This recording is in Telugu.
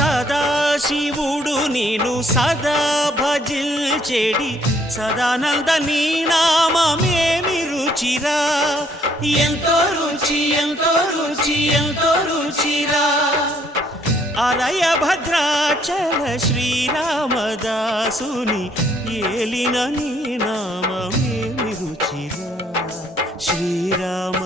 సదాశివుడు నేను సదా భజిల్చెడి సదానంద నీ నామమేమి రుచిరా, ఎంతో రుచి ఎంతో రుచి ఎంతో రుచిరా. అరయ భద్రాచల శ్రీరామదాసుని ఏలిన నీ నామమేమి రుచిరా, శ్రీరామ